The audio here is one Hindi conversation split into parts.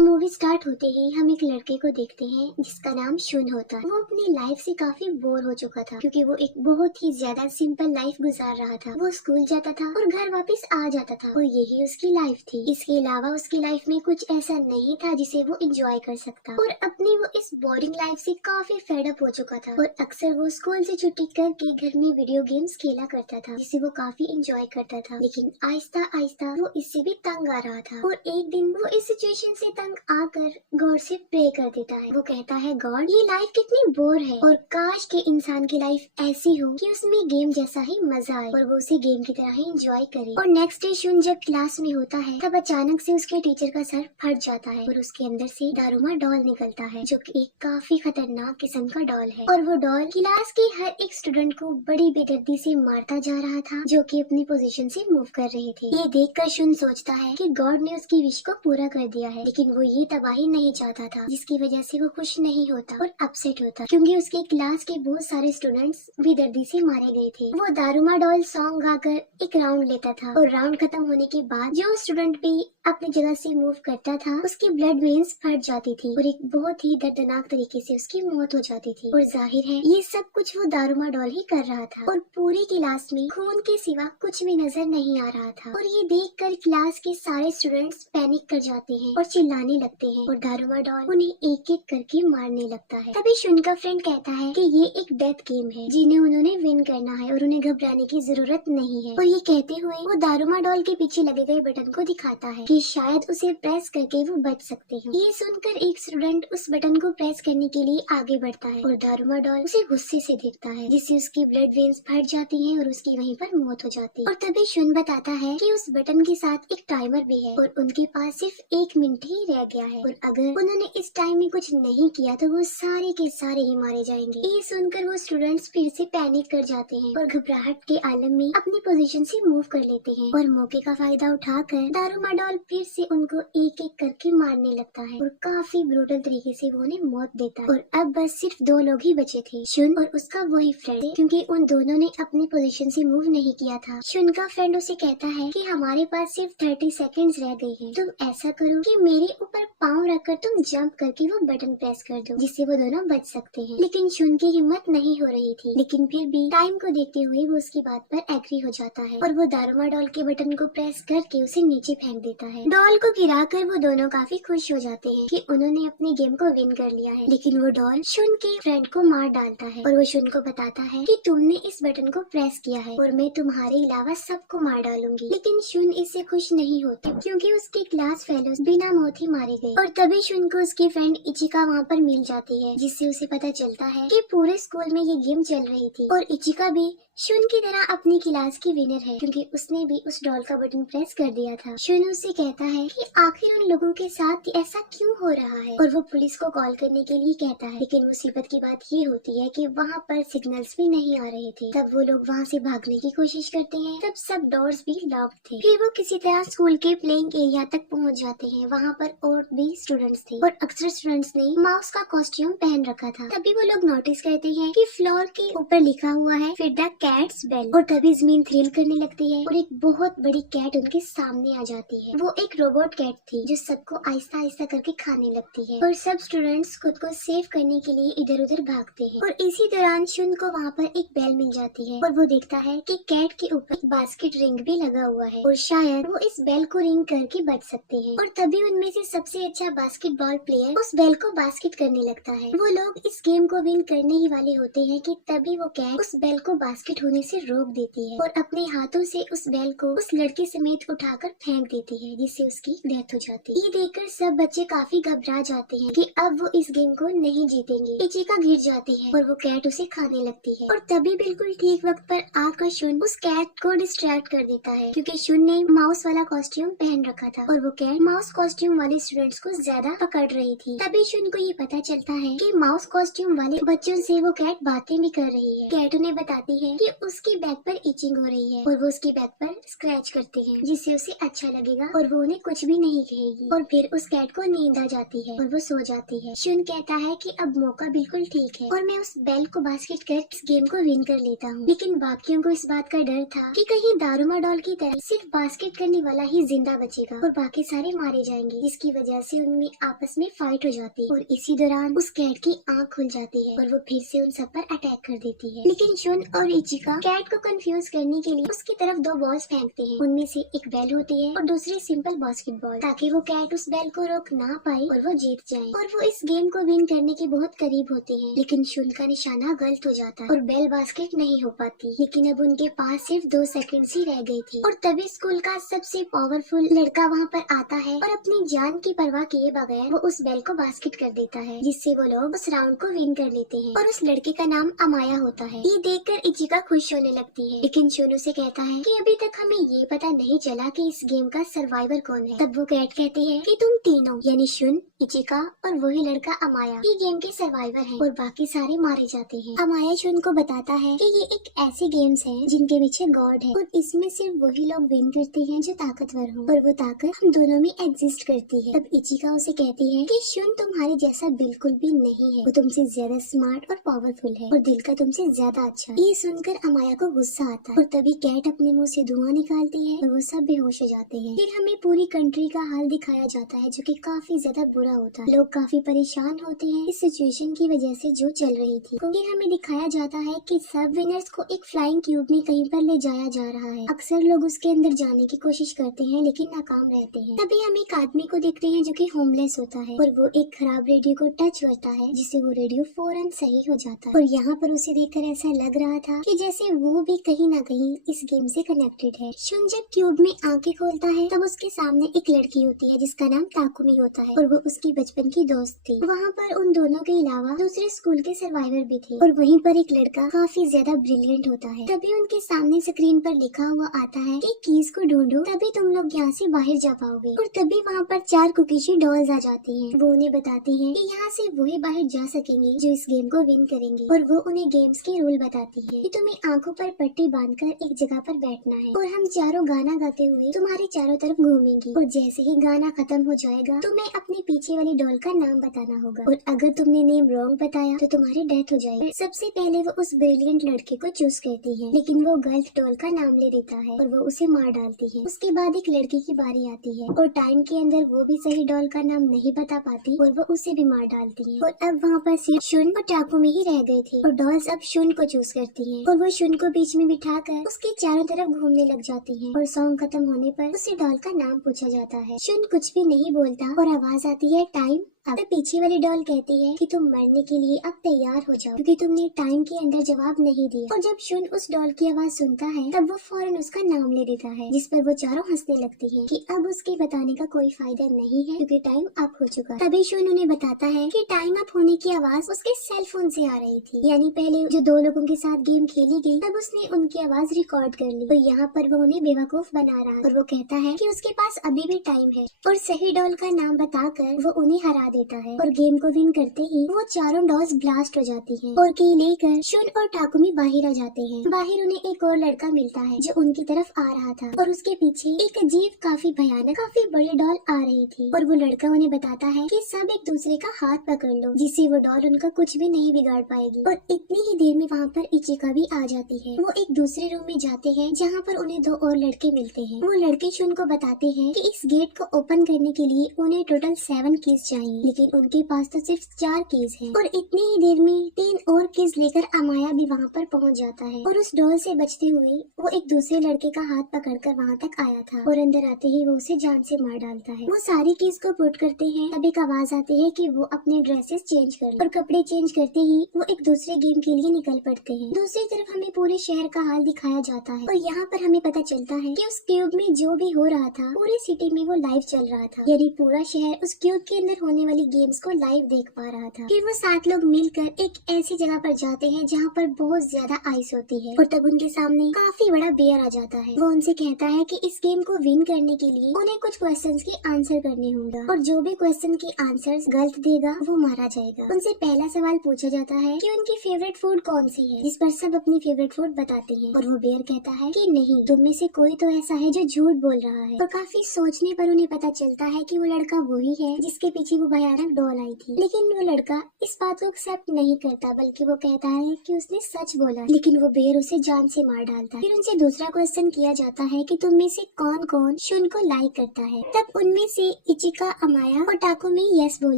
मूवी स्टार्ट होते ही हम एक लड़के को देखते हैं जिसका नाम शुन होता है। वो अपनी लाइफ से काफी बोर हो चुका था क्योंकि वो एक बहुत ही ज्यादा सिंपल लाइफ गुजार रहा था। वो स्कूल जाता था और घर वापस आ जाता था और यही उसकी लाइफ थी। इसके अलावा उसकी लाइफ में कुछ ऐसा नहीं था जिसे वो एंजॉय कर सकता और अपनी वो इस बोरिंग लाइफ से काफी फेडअप हो चुका था और अक्सर वो स्कूल से छुट्टी करके घर में वीडियो गेम्स खेला करता था जिसे वो काफी एंजॉय करता था। लेकिन आहिस्ता आहिस्ता वो इससे भी तंग आ रहा था और एक दिन वो इस सिचुएशन से तंग आकर गॉड से प्रे कर देता है। वो कहता है, गॉड ये लाइफ कितनी बोर है और काश के इंसान की लाइफ ऐसी हो कि उसमें गेम जैसा ही मजा आए और वो उसे गेम की तरह ही एंजॉय करे। और नेक्स्ट डे शुन जब क्लास में होता है तब अचानक से उसके टीचर का सर फट जाता है और उसके अंदर से दारुमा डॉल निकलता है जो कि एक काफी खतरनाक किस्म का डॉल है। और वो डॉल क्लास के हर एक स्टूडेंट को बड़ी बेदर्दी से मारता जा रहा था जो कि अपनी पोजीशन से मूव कर रहे थे। ये देखकर शुन सोचता है कि गॉड ने उसकी विश को पूरा कर दिया है, लेकिन वो ये तबाही नहीं चाहता था जिसकी वजह से वो खुश नहीं होता और अपसेट होता क्योंकि उसके क्लास के बहुत सारे स्टूडेंट्स बेदर्दी से मारे गए थे। वो दारुमा डॉल सॉन्ग गाकर एक राउंड लेता था और राउंड खत्म होने के बाद जो स्टूडेंट भी अपनी जगह से मूव करता था उसकी ब्लड वेन्स फट जाती थी और एक बहुत ही दर्दनाक तरीके से उसकी मौत हो जाती थी। और जाहिर है ये सब कुछ वो दारुमा डॉल ही कर रहा था और पूरी क्लास में खून के सिवा कुछ भी नजर नहीं आ रहा था। और ये देखकर क्लास के सारे स्टूडेंट्स पैनिक कर जाते हैं और चिल्लाने लगते हैं और दारुमा डॉल उन्हें एक एक करके मारने लगता है। तभी शुन का फ्रेंड कहता है कि ये एक डेथ गेम है जिन्हें उन्होंने विन करना है और उन्हें घबराने की जरूरत नहीं है। और ये कहते हुए वो दारुमा डॉल के पीछे लगे गए बटन को दिखाता है कि शायद उसे प्रेस करके वो बच सकते हैं। ये सुनकर एक स्टूडेंट उस बटन को प्रेस करने के लिए आगे बढ़ता है और दारुमा डॉल उसे गुस्से से देखता है जिससे उसकी ब्लड वेन्स फट जाती हैं और उसकी वहीं पर मौत हो जाती है। और तभी शुन बताता है कि उस बटन के साथ एक टाइमर भी है और उनके पास सिर्फ 1 मिनट ही रह गया है और अगर उन्होंने इस टाइम में कुछ नहीं किया तो वो सारे के सारे ही मारे जाएंगे। ये सुनकर वो स्टूडेंट्स फिर से पैनिक कर जाते हैं और घबराहट के आलम में अपनी पोजीशन से मूव कर लेते हैं और मौके का फायदा उठाकर दारुमा डॉल फिर से उनको एक एक करके मारने लगता है और काफी ब्रूटल तरीके से वो उन्हें मौत देता है। और अब बस सिर्फ 2 लोग ही बचे थे, शुन और उसका वही फ्रेंड, क्योंकि उन दोनों ने अपनी पोजीशन से मूव नहीं किया था। शुन का फ्रेंड उसे कहता है कि हमारे पास सिर्फ 30 सेकंड्स रह गए हैं, तुम ऐसा करो कि मेरे ऊपर पाँव रखकर तुम जंप करके वो बटन प्रेस कर दो जिससे वो दोनों बच सकते हैं। लेकिन शुन की हिम्मत नहीं हो रही थी, लेकिन फिर भी टाइम को देखते हुए वो उसकी बात पर एग्री हो जाता है और वो दारुमा डॉल के बटन को प्रेस करके उसे नीचे फेंक देता है। डॉल को गिराकर वो दोनों काफी खुश हो जाते हैं कि उन्होंने अपने गेम को विन कर लिया है। लेकिन वो डॉल शुन के फ्रेंड को मार डालता है और वो शुन को बताता है कि तुमने इस बटन को प्रेस किया है और मैं तुम्हारे अलावा सबको मार डालूंगी। लेकिन शुन इससे खुश नहीं होती क्योंकि उसके क्लास फेलोज बिना मौत ही मारे गए। और तभी शुन को उसकी फ्रेंड इचिका वहाँ पर मिल जाती है जिससे उसे पता चलता है कि पूरे स्कूल में ये गेम चल रही थी और इचिका भी शुन की तरह अपनी क्लास की विनर है क्योंकि उसने भी उस डॉल का बटन प्रेस कर दिया था। शुन उससे कहता है कि आखिर उन लोगों के साथ ऐसा क्यों हो रहा है और वो पुलिस को कॉल करने के लिए कहता है। लेकिन मुसीबत की बात ये होती है कि वहाँ पर सिग्नल्स भी नहीं आ रहे थे। तब वो लोग वहाँ से भागने की कोशिश करते हैं, तब सब डोर्स भी लॉक्ड थे। फिर वो किसी तरह स्कूल के प्लेइंग एरिया तक पहुँच जाते हैं। वहाँ पर और भी स्टूडेंट्स थे और अक्सर स्टूडेंट्स ने माउस का कॉस्ट्यूम पहन रखा था। तभी वो लोग नोटिस करते हैं कि फ्लोर के ऊपर लिखा हुआ है फिर द कैट्स बेल और तभी जमीन थ्रिल करने लगती है और एक बहुत बड़ी कैट उनके सामने आ जाती है। वो एक रोबोट कैट थी जो सबको आहिस्ता आहिस्ता करके खाने लगती है और सब स्टूडेंट्स खुद को सेव करने के लिए इधर उधर भागते हैं। और इसी दौरान शुन को वहाँ पर एक बेल मिल जाती है और वो देखता है कि कैट के ऊपर एक बास्केट रिंग भी लगा हुआ है और शायद वो इस बेल को रिंग करके बच सकते हैं। और तभी उनमें से सबसे अच्छा बास्केटबॉल प्लेयर उस बेल को बास्केट करने लगता है। वो लोग इस गेम को विन करने ही वाले होते हैं कि तभी वो कैट उस बेल को बास्केट होने से रोक देती है और अपने हाथों से उस बेल को उस लड़के समेत उठाकर फेंक देती है जिससे उसकी डेथ हो जाती है। ये देखकर सब बच्चे काफी घबरा जाते हैं कि अब वो इस गेम को नहीं जीतेंगे। इचिका गिर जाती है और वो कैट उसे खाने लगती है और तभी बिल्कुल ठीक वक्त पर आकर शुन उस कैट को डिस्ट्रैक्ट कर देता है क्योंकि शुन ने माउस वाला कॉस्ट्यूम पहन रखा था और वो कैट माउस कॉस्ट्यूम वाले स्टूडेंट्स को ज्यादा पकड़ रही थी। तभी शुन को ये पता चलता है कि माउस कॉस्ट्यूम वाले बच्चों से वो कैट बातें भी कर रही है। कैट उन्हें बताती है कि उसकी बैक पर इचिंग हो रही है और वो उसकी बैक पर स्क्रैच करते हैं जिससे उसे अच्छा लगेगा और और वो उन्हें कुछ भी नहीं कहेगी। और फिर उस कैट को नींद आ जाती है और वो सो जाती है। शुन कहता है कि अब मौका बिल्कुल ठीक है और मैं उस बेल को बास्केट कर इस गेम को विन कर लेता हूँ। लेकिन बाकियों को इस बात का डर था कि कहीं दारूमा डॉल की तरह सिर्फ बास्केट करने वाला ही जिंदा बचेगा और बाकी सारे मारे जाएंगे, जिसकी वजह से उनमें आपस में फाइट हो जाती है। और इसी दौरान उस कैट की आंख खुल जाती है और वो फिर से उन सब पर अटैक कर देती है। लेकिन शुन और इचिका कैट को कंफ्यूज करने के लिए उसकी तरफ दो बॉल्स फेंकते हैं। उनमें से एक बेल होती है और दूसरी सिंपल बास्केटबॉल, ताकि वो कैट उस बेल को रोक ना पाए और वो जीत जाए। और वो इस गेम को विन करने के बहुत करीब होते हैं, लेकिन शुन का निशाना गलत हो जाता है और बेल बास्केट नहीं हो पाती। लेकिन अब उनके पास सिर्फ 2 सेकंड ही रह गई थी और तभी स्कूल का सबसे पावरफुल लड़का वहाँ पर आता है और अपनी जान की परवाह किए बगैर वो उस बेल को बास्केट कर देता है, जिससे वो लोग उस राउंड को विन कर लेते हैं। और उस लड़के का नाम अमाया होता है। ये देखकर इचिका खुश होने लगती है, लेकिन शुन उसे कहता है कि अभी तक हमें ये पता नहीं चला कि इस गेम का सर्वाइवर कौन है। तब वो कैट कहती है कि तुम तीनों यानी शुन, इचिका और वही लड़का अमाया ये गेम के सर्वाइवर हैं और बाकी सारे मारे जाते हैं। अमाया शुन को बताता है कि ये एक ऐसे गेम्स हैं जिनके पीछे गॉड है और इसमें सिर्फ वही लोग विन करते हैं जो ताकतवर हो और वो ताकत हम दोनों में एग्जिस्ट करती है। तब इचिका उसे कहती है कि शुन तुम्हारे जैसा बिल्कुल भी नहीं है, वो तुमसे ज्यादा स्मार्ट और पावरफुल है और दिल का तुमसे ज्यादा अच्छा। ये सुनकर अमाया को गुस्सा आता है और तभी कैट अपने मुंह से धुआं निकालती है और वो सब बेहोश हो जाते हैं। फिर हमें पूरी कंट्री का हाल दिखाया जाता है जो कि काफी ज्यादा बुरा होता है। लोग काफी परेशान होते हैं इस सिचुएशन की वजह से जो चल रही थी, क्योंकि हमें दिखाया जाता है कि सब विनर्स को एक फ्लाइंग क्यूब में कहीं पर ले जाया जा रहा है। अक्सर लोग उसके अंदर जाने की कोशिश करते हैं लेकिन नाकाम रहते हैं। तभी हम एक आदमी को देखते हैं जो कि होमलेस होता है और वो एक खराब रेडियो को टच करता है, जिससे वो रेडियो फौरन सही हो जाता है। और यहाँ पर उसे देखकर ऐसा लग रहा था कि जैसे वो भी कहीं ना कहीं इस गेम से कनेक्टेड है। शुन जब क्यूब में आंखें खोलता है तब उसके सामने एक लड़की होती है जिसका नाम ताकुमी होता है और वो उसकी बचपन की दोस्त थी। वहाँ पर उन दोनों के अलावा दूसरे स्कूल के सर्वाइवर भी थे और वहीं पर एक लड़का काफी ज्यादा ब्रिलियंट होता है। तभी उनके सामने स्क्रीन पर लिखा हुआ आता है कि कीज को ढूंढो तभी तुम लोग यहाँ से बाहर जा पाओगे। और तभी वहाँ पर 4 कुकीशी डॉल्स आ जाती हैं। वो उन्हें बताती हैं कि यहाँ से वही बाहर जा सकेंगे जो इस गेम को विन करेंगे और वो उन्हें गेम्स के रूल बताती है कि तुम्हें आंखों पर पट्टी बांधकर एक जगह पर बैठना है और हम चारों गाना गाते हुए तुम्हारे चारों तरफ घूमेंगे और जैसे ही गाना खत्म हो जाएगा तुम्हें अपने पीछे वाली डॉल का नाम बताना होगा और अगर तुमने नेम रॉन्ग बताया तो तुम्हारी डेथ हो जाएगी। सबसे पहले वो उस ब्रिलियंट लड़के को चूज करती है, लेकिन वो गलत डॉल का नाम ले देता है और वो उसे मार डालती है। उसके बाद एक लड़की की बारी आती है और टाइम के अंदर वो भी सही डॉल का नाम नहीं बता पाती और वो उसे भी मार डालती है। और अब वहाँ पर सिर्फ शुन और टाकू में ही रह गए थे और डॉल्स अब शुन को चूज करती है और वो शुन को बीच में बिठाकर उसके चारों तरफ घूमने लग जाती है। और सॉन्ग खत्म होने पर उसे डॉल का नाम पूछा जाता है। शुन कुछ भी नहीं बोलता और आवाज आती है टाइम। अब पीछे वाली डॉल कहती है कि तुम मरने के लिए अब तैयार हो जाओ क्योंकि तुमने टाइम के अंदर जवाब नहीं दिया। और जब शुन उस डॉल की आवाज सुनता है तब वो फौरन उसका नाम ले देता है, जिस पर वो चारों हंसने लगती है कि अब उसके बताने का कोई फायदा नहीं है क्योंकि टाइम अप हो चुका है। तभी शुन उन्हें बताता है कि टाइम अप होने की आवाज उसके सेल फोन से आ रही थी, यानी पहले जो 2 लोगों के साथ गेम खेली गई तब उसने उनकी आवाज रिकॉर्ड कर ली। और यहाँ पर वो उन्हें बेवकूफ बना रहा है और वो कहता है कि उसके पास अभी भी टाइम है और सही डॉल का नाम बताकर वो उन्हें हरा देता है। और गेम को विन करते ही वो चारों डॉल्स ब्लास्ट हो जाती हैं और की लेकर शुन और टाकुमी बाहर आ जाते हैं। बाहर उन्हें एक और लड़का मिलता है जो उनकी तरफ आ रहा था और उसके पीछे एक अजीब काफी भयानक काफी बड़ी डॉल आ रही थी। और वो लड़का उन्हें बताता है कि सब एक दूसरे का हाथ पकड़ लो, जिससे वो डॉल उनका कुछ भी नहीं बिगाड़ पाएगी। और इतनी ही देर में वहाँ पर इचिका भी आ जाती है। वो एक दूसरे रूम में जाते हैं जहाँ पर उन्हें 2 और लड़के मिलते हैं। वो लड़के शुन को बताते हैं कि इस गेट को ओपन करने के लिए उन्हें टोटल 7 कीज चाहिए, लेकिन उनके पास तो सिर्फ 4 कीज हैं। और इतनी ही देर में 3 और कीज लेकर अमाया भी वहाँ पर पहुँच जाता है और उस डॉल से बचते हुए वो एक दूसरे लड़के का हाथ पकड़कर वहाँ तक आया था और अंदर आते ही वो उसे जान से मार डालता है। वो सारी कीज को पुट करते हैं तब एक आवाज आती है कि वो अपने ड्रेसेस चेंज कर लें और कपड़े चेंज करते ही वो एक दूसरे गेम के लिए निकल पड़ते हैं। दूसरी तरफ हमें पूरे शहर का हाल दिखाया जाता है और यहाँ पर हमें पता चलता है कि उस क्यूब में जो भी हो रहा था पूरी सिटी में वो लाइव चल रहा था, यानी पूरा शहर उस क्यूब के अंदर होने वाली गेम्स को लाइव देख पा रहा था। फिर वो 7 लोग मिलकर एक ऐसी जगह पर जाते हैं जहाँ पर बहुत ज्यादा आइस होती है और तब उनके सामने काफी बड़ा बेयर आ जाता है। वो उनसे कहता है कि इस गेम को विन करने के लिए उन्हें कुछ क्वेश्चंस के आंसर करने होंगे और जो भी क्वेश्चन के आंसर्स गलत देगा वो मारा जाएगा। उनसे पहला सवाल पूछा जाता है कि उनकी फेवरेट फूड कौन सी है, जिस पर सब अपनी फेवरेट फूड बताते हैं और वो बेयर कहता है कि नहीं, तुम में से कोई तो ऐसा है जो झूठ बोल रहा है। और काफी सोचने पर उन्हें पता चलता है कि वो लड़का वही है जिसके पीछे वो भयानक डॉल आई थी। लेकिन वो लड़का इस बात को एक्सेप्ट नहीं करता, बल्कि वो कहता है कि उसने सच बोला। लेकिन वो बेयर उसे जान से मार डालता है। फिर उनसे दूसरा क्वेश्चन किया जाता है कि तुम में से कौन कौन शुन को लाइक करता है। तब उनमें से इचिका, अमाया और टाकुमी यस बोल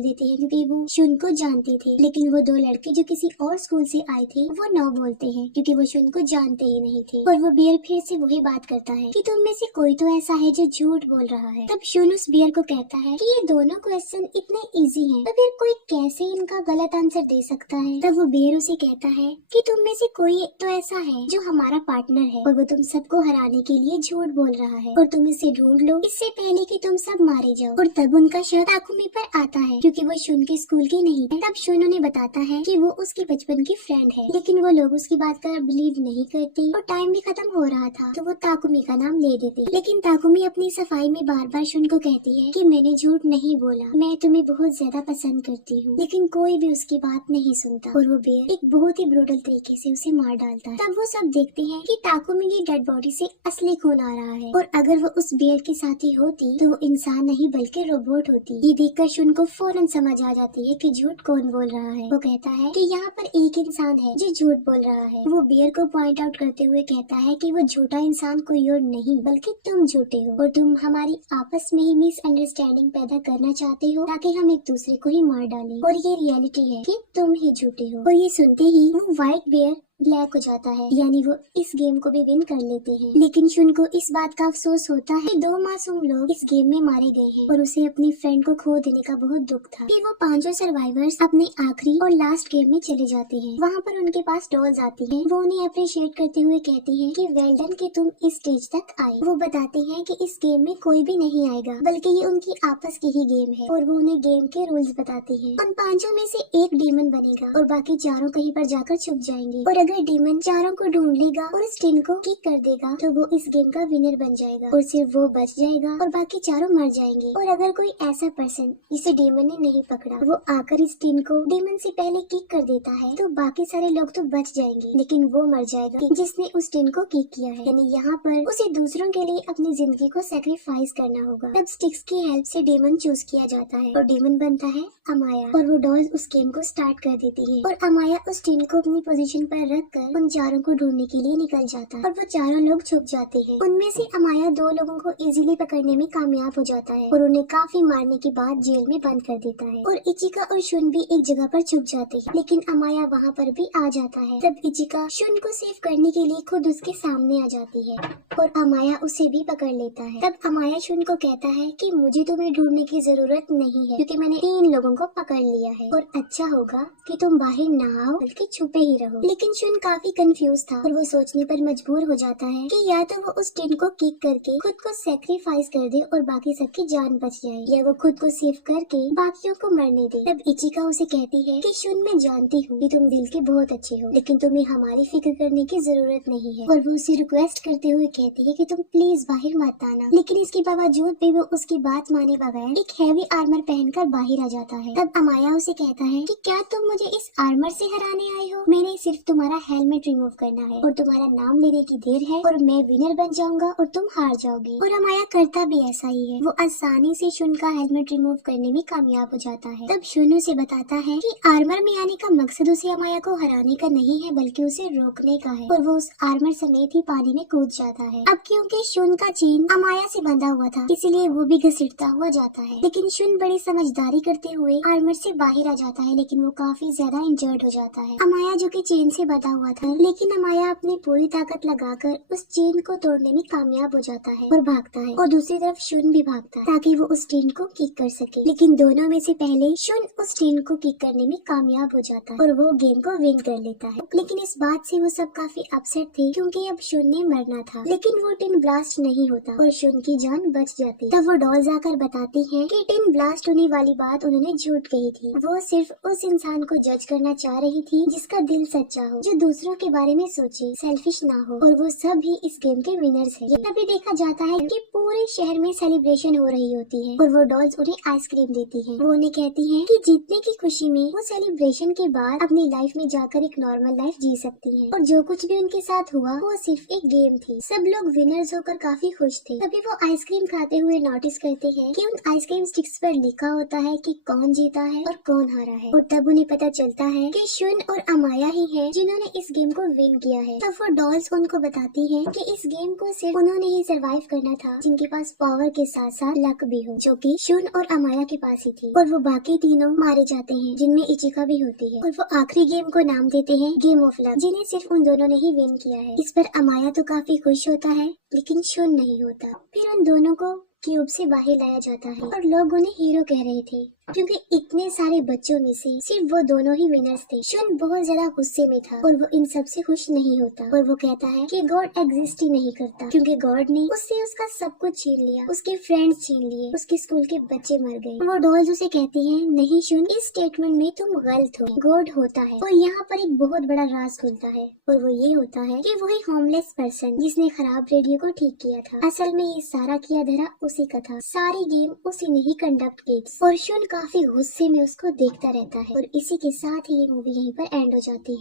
देते हैं क्योंकि वो शुन को जानते थे। लेकिन वो 2 लड़के जो किसी और स्कूल से आए थे वो नो बोलते हैं क्योंकि वो शुन को जानते ही नहीं थे। और वो बियर फिर से वही बात करता है कि तुम में से कोई तो ऐसा है जो झूठ बोल रहा है। तब शुन उस बियर को कहता है कि ये दोनों क्वेश्चन इतने इजी हैं, तो फिर कोई कैसे इनका गलत आंसर दे सकता है। तब वो बियर उसे कहता है कि तुम में से कोई तो ऐसा है जो हमारा पार्टनर है और वो तुम सबको हराने के लिए झूठ बोल रहा है और तुम इसे ढूंढ लो इससे पहले कि तुम सब मारे जाओ। और तब उनका शक ताकुमी पर आता है क्योंकि वो शुन के स्कूल की नहीं है। तब शुन उन्हें बताता है कि वो उसकी बचपन की फ्रेंड है, लेकिन वो लोग उसकी बात का बिलीव नहीं करते और टाइम भी खत्म हो रहा था तो वो ताकुमी का नाम ले देते। लेकिन ताकुमी अपनी सफाई में बार बार शुन को कहती है कि मैंने झूठ नहीं बोला, मैं तुम्हें बहुत ज्यादा पसंद करती हूँ। लेकिन कोई भी उसकी बात नहीं सुनता और वो बेयर एक बहुत ही ब्रूटल तरीके से उसे मार डालता है। तब वो सब देखते हैं कि ताकुमी की डेड बॉडी से असली खून आ रहा है और अगर वो उस बेयर के साथ ही होती तो वो इंसान नहीं बल्कि रोबोट होती। ये देखकर शुन को फौरन समझ आ जाती है कि झूठ कौन बोल रहा है। वो कहता है कि यहाँ पर एक इंसान है जो झूठ बोल रहा है। वो बेयर को पॉइंट आउट करते हुए कहता है कि वो झूठा इंसान कोई और नहीं बल्कि तुम झूठे हो और तुम हमारी आपस में ही मिसअंडरस्टैंडिंग पैदा करना चाहते हो ताकि हम एक दूसरे को ही मार डालें और ये रियलिटी है कि तुम ही झूठे हो। और ये सुनते ही वो व्हाइट बेयर ब्लैक हो जाता है, यानी वो इस गेम को भी विन कर लेते हैं। लेकिन शुन को इस बात का अफसोस होता है कि 2 मासूम लोग इस गेम में मारे गए हैं और उसे अपनी फ्रेंड को खो देने का बहुत दुख था। फिर वो 5 सर्वाइवर्स अपने आखिरी और लास्ट गेम में चले जाते हैं। वहाँ पर उनके पास डॉल्स आती हैं। वो उन्हें अप्रिशिएट करते हुए कहती हैं कि वेल डन कि तुम इस स्टेज तक आए। वो बताते हैं कि इस गेम में कोई भी नहीं आएगा बल्कि ये उनकी आपस की ही गेम है और वो उन्हें गेम के रूल्स बताते हैं। उन 5 में से एक डीमन बनेगा और बाकी 4 कहीं पर जाकर छुप जाएंगे और अगर डीमन 4 को ढूंढ लेगा और इस टिन को किक कर देगा तो वो इस गेम का विनर बन जाएगा और सिर्फ वो बच जाएगा और बाकी 4 मर जाएंगे। और अगर कोई ऐसा पर्सन जिसे डीमन ने नहीं पकड़ा वो आकर इस टिन को डीमन से पहले किक कर देता है तो बाकी सारे लोग तो बच जाएंगे लेकिन वो मर जाएगा जिसने उस टिन को किक किया है। यानी यहाँ पर उसे दूसरों के लिए अपनी जिंदगी को सेक्रीफाइस करना होगा। तब स्टिक्स की हेल्प से डीमन चूज किया जाता है और डीमन बनता है अमाया और वो डॉल्स उस गेम को स्टार्ट कर देती है और अमाया उस टिन को अपनी पोजीशन पर रखकर उन 4 को ढूंढने के लिए निकल जाता है और वो 4 लोग छुप जाते हैं। उनमें से अमाया 2 लोगों को इजीली पकड़ने में कामयाब हो जाता है और उन्हें काफी मारने के बाद जेल में बंद कर देता है। और इचिका और शुन भी एक जगह पर छुप जाते हैं लेकिन अमाया वहाँ पर भी आ जाता है। तब इचिका शुन को सेव करने के लिए खुद उसके सामने आ जाती है और अमाया उसे भी पकड़ लेता है। तब अमाया शुन को कहता है कि मुझे तुम्हें ढूंढने की जरूरत नहीं है क्योंकि मैंने 3 लोगों को पकड़ लिया है और अच्छा होगा कि तुम बाहर ना आओ बल्कि छुपे ही रहो। लेकिन शुन काफी कंफ्यूज था और वो सोचने पर मजबूर हो जाता है कि या तो वो उस टिन को किक करके खुद को सेक्रीफाइस कर दे और बाकी सबकी जान बच जाए या वो खुद को सेव करके बाकियों को मरने दे। तब इचिका उसे कहती है कि शुन मैं जानती हूँ कि तुम दिल के बहुत अच्छे हो लेकिन तुम्हें हमारी फिक्र करने की जरूरत नहीं है और वो उसे रिक्वेस्ट करते हुए कहती है कि तुम प्लीज बाहर मत आना। लेकिन इसके बावजूद भी वो उसकी बात माने बगैर एक हैवी आर्मर पहनकर बाहर आ जाता है। तब अमाया उसे कहता है कि क्या तुम मुझे इस आर्मर से हराने आए हो? मैंने सिर्फ तुम्हारा हेलमेट रिमूव करना है और तुम्हारा नाम लेने की देर है और मैं विनर बन जाऊंगा और तुम हार जाओगे। और अमाया करता भी ऐसा ही है। वो आसानी से शुन का हेलमेट रिमूव करने में कामयाब हो जाता है। तब शुन उसे बताता है कि आर्मर में आने का मकसद उसे अमाया को हराने का नहीं है बल्कि उसे रोकने का है और वो उस आर्मर समेत ही पानी में कूद जाता है। अब क्योंकि शुन का चेन अमाया से बंधा हुआ था इसलिए वो भी घसीटता हुआ जाता है लेकिन शुन बड़ी समझदारी करते हुए आर्मर से बाहर आ जाता है लेकिन वो काफी ज्यादा इंजर्ड हो जाता है। अमाया जो कि चेन से बंधा बंधा हुआ था, लेकिन अमाया अपनी पूरी ताकत लगाकर उस चेन को तोड़ने में कामयाब हो जाता है और भागता है, और दूसरी तरफ शुन भी भागता है ताकि वो उस चेन को किक कर सके। लेकिन दोनों में से पहले शुन उस चेन को किक करने में कामयाब हो जाता है और वो गेम को विन कर लेता है। लेकिन इस बात से वो सब काफी अपसेट थे क्योंकि अब शुन ने मरना था, लेकिन वो टिन ब्लास्ट नहीं होता और शुन की जान बच जाती। तब वो डॉल्स आकर बताती हैं कि टिन ब्लास्ट होने वाली बात उन्होंने झूठ कही थी। वो सिर्फ उस इंसान को जज करना चाह रही थी जिसका दिल सच्चा हो, जो दूसरों के बारे में सोचे, सेल्फिश ना हो, और वो सब भी इस गेम के विनर्स हैं। तभी देखा जाता है कि पूरे शहर में सेलिब्रेशन हो रही होती है और वो डॉल्स उन्हें आइसक्रीम देती हैं। वो उन्हें कहती हैं कि जीतने की खुशी में वो सेलिब्रेशन के बाद अपनी लाइफ में जाकर एक नॉर्मल लाइफ जी सकती हैं और जो कुछ भी उनके साथ हुआ वो सिर्फ एक गेम थी। सब लोग विनर्स होकर काफी खुश थे। तभी वो आइसक्रीम खाते हुए नोटिस करते हैं कि उन आइसक्रीम स्टिक्स पर लिखा होता है कि कौन जीता है और कौन हारा है, और तब उन्हें पता चलता है कि शुन और अमाया ही है जिन्होंने इस गेम को विन किया है। तब वो डॉल्स उनको बताती है कि इस गेम को सिर्फ उन्होंने ही सरवाइव करना था जिनके पास पावर के साथ साथ लक भी हो, जो कि शुन और अमाया के पास ही थी, और वो बाकी तीनों मारे जाते हैं जिनमें इचिका भी होती है। और वो आखिरी गेम को नाम देते हैं गेम ऑफ लक, जिन्हें सिर्फ उन दोनों ने ही विन किया है। इस पर अमाया तो काफी खुश होता है लेकिन शुन नहीं होता। फिर उन दोनों को क्यूब से बाहर लाया जाता है और लोग उन्हें हीरो कह रहे थे क्योंकि इतने सारे बच्चों में से सिर्फ वो दोनों ही विनर्स थे। शुन बहुत ज्यादा गुस्से में था और वो इन सब से खुश नहीं होता और वो कहता है कि गॉड एग्जिस्ट ही नहीं करता क्योंकि गॉड ने उससे उसका सब कुछ छीन लिया, उसके फ्रेंड्स छीन लिए, उसके स्कूल के बच्चे मर गए। वो डॉल्स उसे कहती है नहीं शुन, इस स्टेटमेंट में तुम गलत हो, गॉड होता है। और यहाँ पर एक बहुत बड़ा राज खुलता है और वो ये होता है कि वही होमलेस पर्सन जिसने खराब रेडियो को ठीक किया था, असल में ये सारा किया धरा उसी का था। सारी गेम उसी ने ही कंडक्ट की और शुन काफी गुस्से में उसको देखता रहता है और इसी के साथ ही ये मूवी यहीं पर एंड हो जाती है।